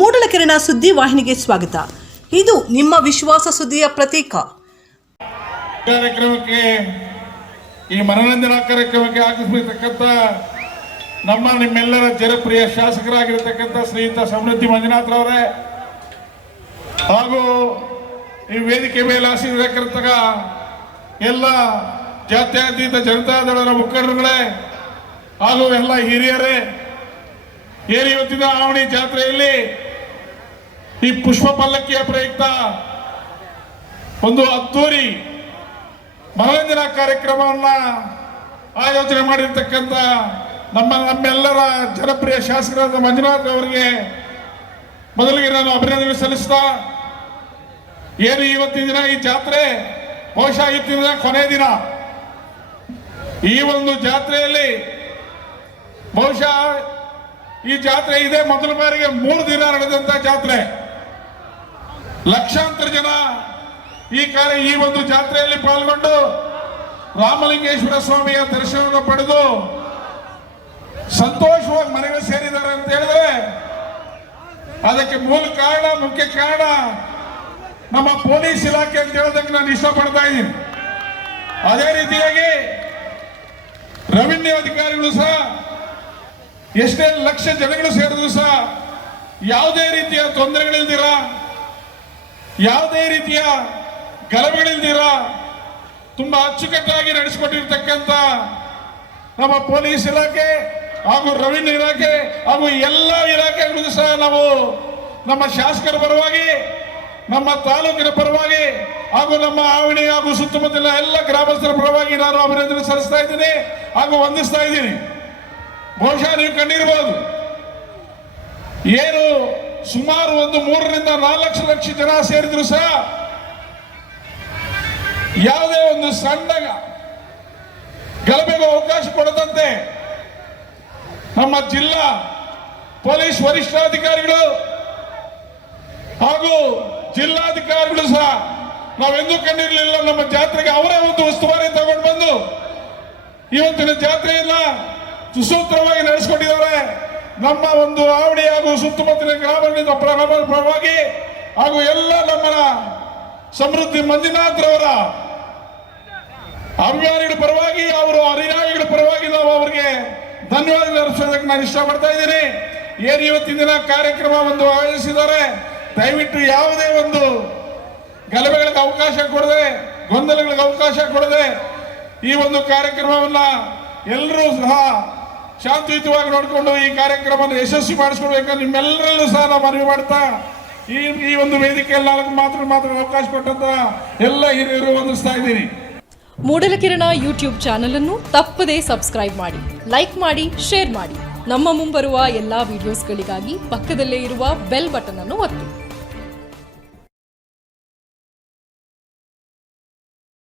ಮೂಡಲಕೆರೆನ ಸುದ್ದಿ ವಾಹಿನಿಗೆ ಸ್ವಾಗತ. ಇದು ನಿಮ್ಮ ವಿಶ್ವಾಸ ಸುದ್ದಿಯ ಪ್ರತೀಕ. ಕಾರ್ಯಕ್ರಮಕ್ಕೆ ಈ ಮನರಂಜನಾ ಕಾರ್ಯಕ್ರಮಕ್ಕೆ ಆಗಮಿಸತಕ್ಕಂಥ ನಿಮ್ಮೆಲ್ಲರ ಜನಪ್ರಿಯ ಶಾಸಕರಾಗಿರತಕ್ಕಂಥ ಶ್ರೀಯುತ ಸಮೃದ್ಧಿ ಮಂಜುನಾಥ್ ಅವರೇ, ಹಾಗೂ ಈ ವೇದಿಕೆ ಮೇಲೆ ಆಸೀನರಾಗಿರತಕ್ಕ ಎಲ್ಲ ಜಾತ್ಯತೀತ ಜನತಾದಳದ ಮುಖಂಡರುಗಳೇ ಹಾಗೂ ಎಲ್ಲ ಹಿರಿಯರೇ, ಇವತ್ತಿನ ಆವಣಿ ಜಾತ್ರೆಯಲ್ಲಿ ಈ ಪುಷ್ಪ ಪಲ್ಲಕ್ಕಿಯ ಪ್ರಯುಕ್ತ ಒಂದು ಅದ್ದೂರಿ ಮನರಂಜನಾ ಕಾರ್ಯಕ್ರಮವನ್ನ ಆಯೋಜನೆ ಮಾಡಿರ್ತಕ್ಕಂಥ ನಮ್ಮೆಲ್ಲರ ಜನಪ್ರಿಯ ಶಾಸಕರಾದ ಮಂಜುನಾಥ್ ಅವರಿಗೆ ಮೊದಲಿಗೆ ನಾನು ಅಭಿನಂದನೆ ಸಲ್ಲಿಸ್ತಾ, ಇವತ್ತಿನ ದಿನ ಈ ಜಾತ್ರೆ ಬಹುಶಃ ಇವತ್ತಿನ ದಿನ ಕೊನೆಯ ದಿನ. ಈ ಒಂದು ಜಾತ್ರೆಯಲ್ಲಿ ಬಹುಶಃ ಈ ಜಾತ್ರೆ ಇದೆ ಮೊದಲ ಬಾರಿಗೆ 3 ದಿನ ನಡೆದಂತ ಜಾತ್ರೆ. ಲಕ್ಷಾಂತರ ಜನ ಈ ಒಂದು ಜಾತ್ರೆಯಲ್ಲಿ ಪಾಲ್ಗೊಂಡು ರಾಮಲಿಂಗೇಶ್ವರ ಸ್ವಾಮಿಯ ದರ್ಶನವನ್ನು ಪಡೆದು ಸಂತೋಷವಾಗಿ ಮನೆಗೆ ಸೇರಿದ್ದಾರೆ ಅಂತ ಹೇಳಿದ್ರೆ ಅದಕ್ಕೆ ಮುಖ್ಯ ಕಾರಣ ನಮ್ಮ ಪೊಲೀಸ್ ಇಲಾಖೆ ಅಂತ ಹೇಳೋದಕ್ಕೆ ನಾನು ಇಷ್ಟಪಡ್ತಾ ಇದ್ದೀನಿ. ಅದೇ ರೀತಿಯಾಗಿ ರೆವಿನ್ಯೂ ಅಧಿಕಾರಿಗಳು ಸಹ ಎಷ್ಟೇ ಲಕ್ಷ ಜನಗಳು ಸೇರಿದ್ರು ಸಹ ಯಾವುದೇ ರೀತಿಯ ತೊಂದರೆಗಳಿಲ್ದಿರ, ಯಾವುದೇ ರೀತಿಯ ಗಲಭೆಗಳಿಲ್ದಿರ ತುಂಬಾ ಅಚ್ಚುಕಟ್ಟಾಗಿ ನಡೆಸಿಕೊಟ್ಟಿರ್ತಕ್ಕಂಥ ನಮ್ಮ ಪೊಲೀಸ್ ಇಲಾಖೆ ಹಾಗೂ ರೆವಿನ್ಯೂ ಇಲಾಖೆ ಹಾಗೂ ಎಲ್ಲ ಇಲಾಖೆಗಳಿಗೂ ಸಹ ನಾವು ನಮ್ಮ ಶಾಸಕರ ಪರವಾಗಿ, ನಮ್ಮ ತಾಲೂಕಿನ ಪರವಾಗಿ ಹಾಗೂ ನಮ್ಮ ಆವಣಿ ಹಾಗೂ ಸುತ್ತಮುತ್ತಲಿನ ಎಲ್ಲ ಗ್ರಾಮಸ್ಥರ ಪರವಾಗಿ ನಾನು ಅಭಿನಂದನೆ ಸಲ್ಲಿಸ್ತಾ ಇದ್ದೀನಿ ಹಾಗೂ ವಂದಿಸ್ತಾ ಇದ್ದೀನಿ. ಬಹುಶಃ ನೀವು ಕಂಡಿರಬಹುದು, ಏನು ಸುಮಾರು 3 ರಿಂದ 4 ಲಕ್ಷ ಜನ ಸೇರಿದ್ರು ಸಹ ಯಾವುದೇ ಒಂದು ಸಣ್ಣ ಗಲಭೆಗೂ ಅವಕಾಶ ಕೊಡದಂತೆ ನಮ್ಮ ಜಿಲ್ಲಾ ಪೊಲೀಸ್ ವರಿಷ್ಠಾಧಿಕಾರಿಗಳು ಹಾಗೂ ಜಿಲ್ಲಾಧಿಕಾರಿಗಳು ಸಹ ನಾವೆಂದೂ ಕಂಡಿರಲಿಲ್ಲ. ನಮ್ಮ ಜಾತ್ರೆಗೆ ಅವರೇ ಒಂದು ಉಸ್ತುವಾರಿ ತಗೊಂಡು ಬಂದು ಇವತ್ತಿನ ಜಾತ್ರೆಯನ್ನ ಸುಸೂತ್ರವಾಗಿ ನಡೆಸಿಕೊಂಡಿದ್ದಾರೆ. ನಮ್ಮ ಒಂದು ಆವಡಿ ಹಾಗೂ ಸುತ್ತಮುತ್ತಲಿನ ಗ್ರಾಮಗಳಿಂದ ಪರವಾಗಿ ಹಾಗೂ ಎಲ್ಲ ನಮ್ಮ ಸಮೃದ್ಧಿ ಮಂಜುನಾಥ್ ರವರ ಅಭಿಮಾನಿಗಳ ಪರವಾಗಿ, ಅವರು ಅನುಯಾಯಿಗಳ ಪರವಾಗಿ ನಾವು ಅವರಿಗೆ ಧನ್ಯವಾದ ಅರ್ಪಿಸೋದಕ್ಕೆ ನಾನು ಇಷ್ಟಪಡ್ತಾ ಇದ್ದೀನಿ. ಇವತ್ತಿನ ದಿನ ಕಾರ್ಯಕ್ರಮ ಆಯೋಜಿಸಿದ್ದಾರೆ. ದಯವಿಟ್ಟು ಯಾವುದೇ ಒಂದು ಗಲಭೆಗಳಿಗೆ ಅವಕಾಶ ಕೊಡದೆ, ಗೊಂದಲಗಳಿಗೆ ಅವಕಾಶ ಕೊಡದೆ ಈ ಒಂದು ಕಾರ್ಯಕ್ರಮವನ್ನ ಎಲ್ಲರೂ ಸಹ ಶಾಂತಿಯುತವಾಗಿ ನೋಡಿಕೊಂಡು ಈ ಕಾರ್ಯಕ್ರಮವನ್ನು ಯಶಸ್ವಿ ಮಾಡಿಸ್ಕೊಳ್ಬೇಕಂತ ನಿಮ್ಮೆಲ್ಲರಲ್ಲೂ ಸಹ ನಾವು ಮನವಿ ಮಾಡ್ತಾ ಈ ಒಂದು ವೇದಿಕೆಯಲ್ಲಿ ಮಾತ್ರ ಅವಕಾಶ ಕೊಟ್ಟಂತ ಎಲ್ಲ ಹಿರಿಯರು ವಂದಿಸ್ತಾ ಇದ್ದೀನಿ. ಮೂಡಲಕಿರಣ ಯೂಟ್ಯೂಬ್ ಚಾನಲ್ ಅನ್ನು ತಪ್ಪದೇ ಸಬ್ಸ್ಕ್ರೈಬ್ ಮಾಡಿ, ಲೈಕ್ ಮಾಡಿ, ಶೇರ್ ಮಾಡಿ. ನಮ್ಮ ಮುಂಬರುವ ಎಲ್ಲಾ ವಿಡಿಯೋಸ್ಗಳಿಗಾಗಿ ಪಕ್ಕದಲ್ಲೇ ಇರುವ ಬೆಲ್ ಬಟನ್ ಅನ್ನು ಒತ್ತಿ.